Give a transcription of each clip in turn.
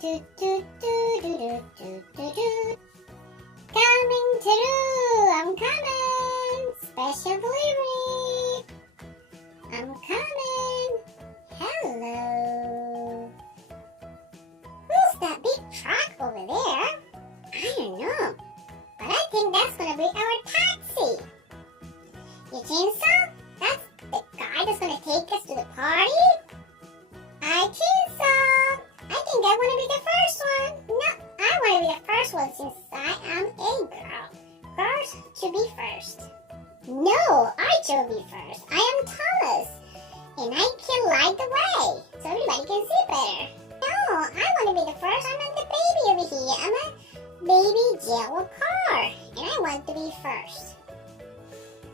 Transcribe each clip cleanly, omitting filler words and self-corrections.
Do, do, do, do, do, do, do, do. Coming through, I'm coming. Special delivery. I'm coming. Hello. Who's that big truck over there? I don't know, but I think that's gonna be our taxi. You think so? That's the guy that's gonna take us to the party? I think so. I think I wanna be the first one. No, I wanna be the first one since I am a girl. Girls should be first. No, I should be first. I am Thomas, and I can light the way so everybody can see better. No, I wanna be the first. I'm not the baby over here. I'm a baby yellow car, and I want to be first.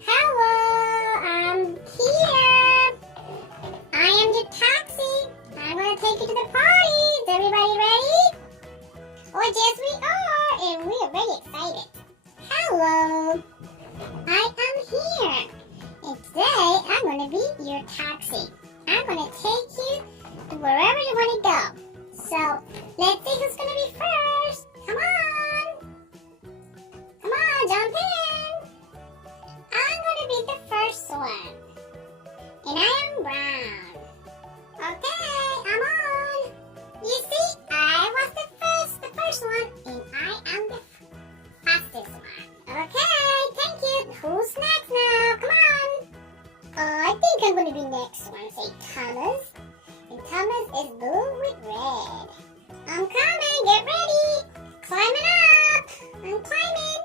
Hello, I'm here. I am the taxi. I'm gonna take you to the party. Is everybody ready? Oh, yes, we are, and we are very excited. Hello, I am here, and today I'm gonna be your taxi. I'm gonna take you to wherever you want to go. So let's see who's gonna be first. Come on. Come on, jump in. I'm gonna be the first one. And I am brown. Okay, I'm on. You see, I was the first one, and I am the fastest one. Okay, thank you. Who's next now? Come on. I think I'm gonna be next one. Say Thomas. And Thomas is blue with red. I'm coming. Get ready. Climbing up. I'm climbing.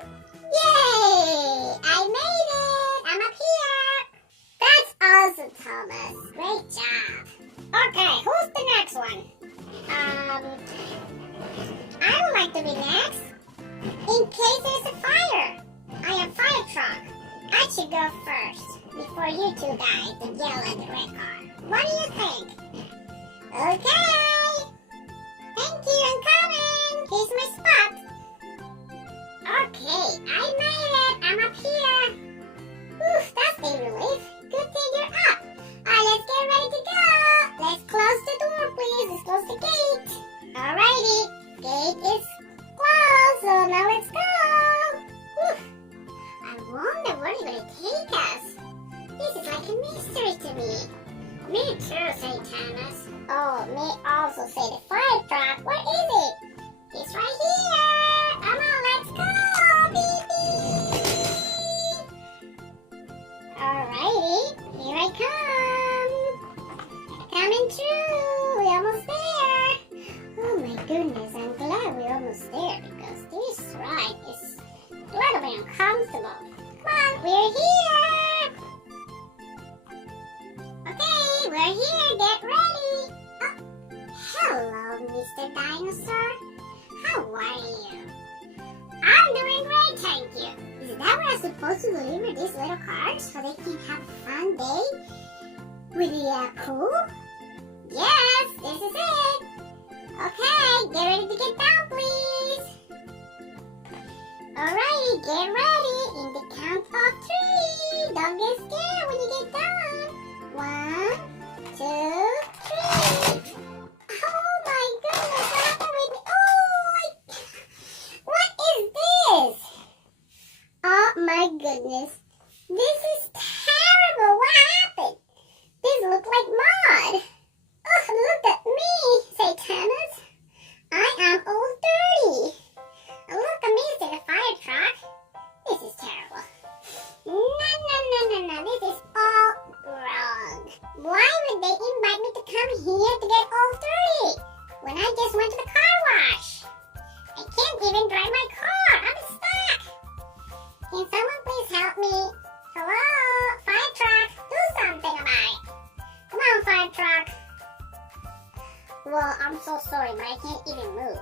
Yay! I made it. I'm up here. That's awesome, Thomas. Great job. Okay, who's the next one? I would like to be next. In case there's a fire. I am fire truck. I should go first before you two die, the yellow and the red car. What do you think? Okay. Thank you, I'm coming. Here's my spot. Okay, I made it. I'm up here. Oof, that's a relief. Good thing you're up. Alright, let's get ready to go. Let's close the door, please. Let's close the gate. Alrighty, gate is closed, so now let's go. Oof. I wonder where you're going to take us. This is like a mystery to me. Me too, say Thomas. Oh, me also say the fire truck. Where is it? It's right here. Come on, let's go. Beep, beep. Alrighty, here I come. Coming through. We're almost there. Oh my goodness, I'm glad we're almost there because this ride is incredibly uncomfortable. Come on, we're here. Okay, we're here. Get ready. Oh, hello, Mr. Dinosaur. How are you? I'm doing great, thank you. Is that where I'm supposed to deliver these little cars so they can have a fun day with the crew? Yes, this is it. Okay, get ready to get down, please. Alrighty, get ready. In the count of 3. Don't get scared when you get down. 1, 2, 3. Oh my goodness, what happened with me? Oh, what is this? Oh my goodness, this is terrible. What happened? This looks like mud. Oh, look at me, say Thomas. I am all dirty. Look at me, say the fire truck. This is terrible. No, this is all wrong. Why would they invite me to come here to get all dirty when I just went to the car wash? I can't even drive my car. I'm stuck. Can someone please help me? Hello, fire truck, do something about it. Come on, fire truck. Well, I'm so sorry, but I can't even move.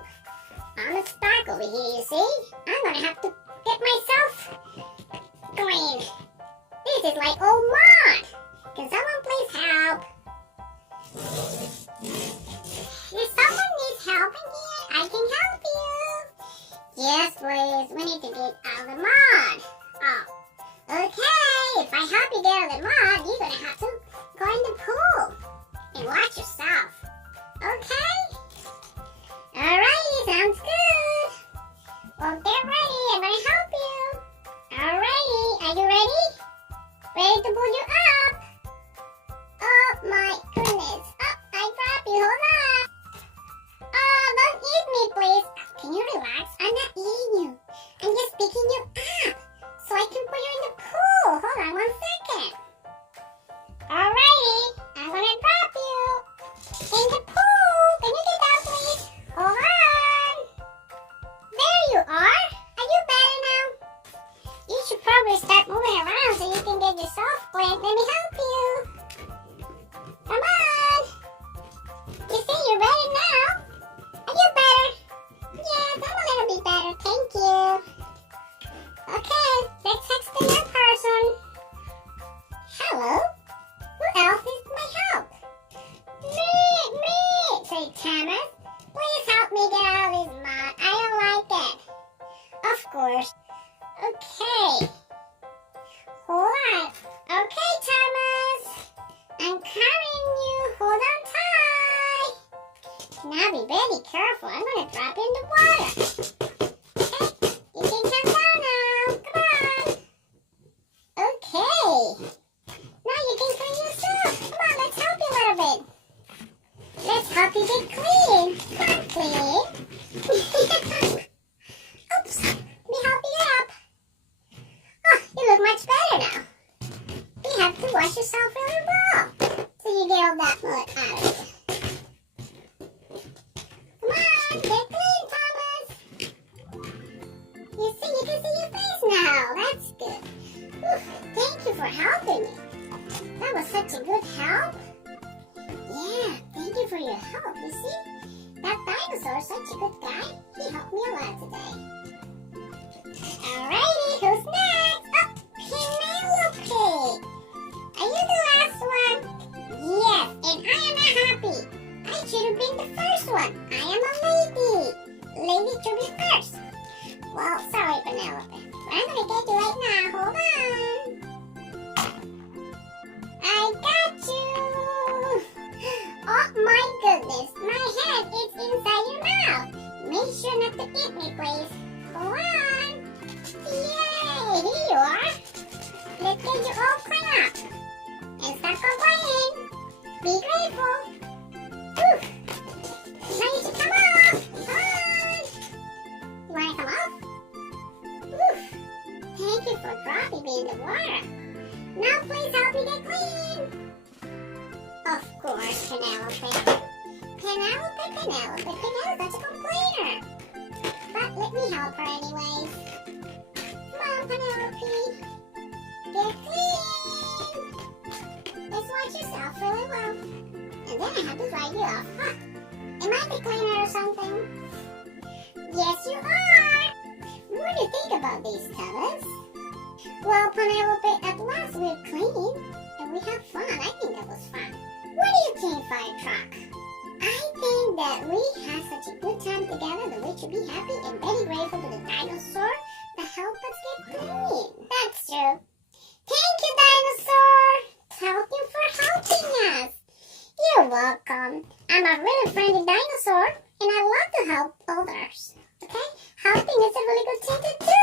I'm stuck over here, you see? I'm gonna have to get myself going. This is like old mud. Can someone please help? If someone needs help in here, I can help you. Yes, please. We need to get out of the mud. Oh, okay. If I help you get out of the mud, you're gonna have to go in the pool and watch yourself. Okay? All me get out of this mud. I don't like it. Of course. Okay. Hold on. Okay, Thomas. I'm carrying you. Hold on tight. Now be very careful. I'm going to drop you in the water. Okay? You can come down now. Come on. Okay. Now you can clean yourself. Come on, let's help you a little bit. Let's help you get clean. Come on, clean. Oops. Let me help you up. Oh, you look much better now. You have to wash yourself really well so you get all that mud out of it. Come on, get clean, Thomas. You can see your face now. That's good. Oof, thank you for helping me. That was such a good help. Yeah, thank you for your help. You see, that dinosaur is such a good guy. He helped me a lot today. Alrighty, who's next? Oh, Penelope. Are you the last one? Yes, and I am not happy. I should have been the first one. I am a lady. Lady should be first. Well, sorry, Penelope. But I'm going to get you right now. Hold on. I got you. Oh my goodness. My head is inside your mouth. Make sure not to eat me, please. Hold on. Yay, here you are. Let's get you all cleaned up. And stop complaining. Be grateful. Whew. Now you should come off. Come on. You want to come off? Whew. Thank you for dropping me in the water. Now please help me get clean. Of course, Penelope. Penelope's such a complainer. But let me help her anyways. Come on, Penelope. Get clean. Let's wash yourself really well. And then I have to dry you off. Huh. Am I the cleaner or something? Yes, you are. What do you think about these, Thomas? Well, Penelope, at last we're clean. And we have fun. I think that was fun. What do you think, Fire Truck? I think that we had such a good time together that we should be happy and very grateful to the dinosaur that helped us get clean. That's true. Thank you, dinosaur. Thank you for helping us. You're welcome. I'm a really friendly dinosaur and I love to help others. Okay? Helping is a really good thing to do.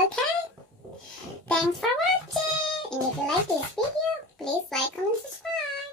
Okay? Thanks for watching. And if you like this video, please like, comment, and subscribe.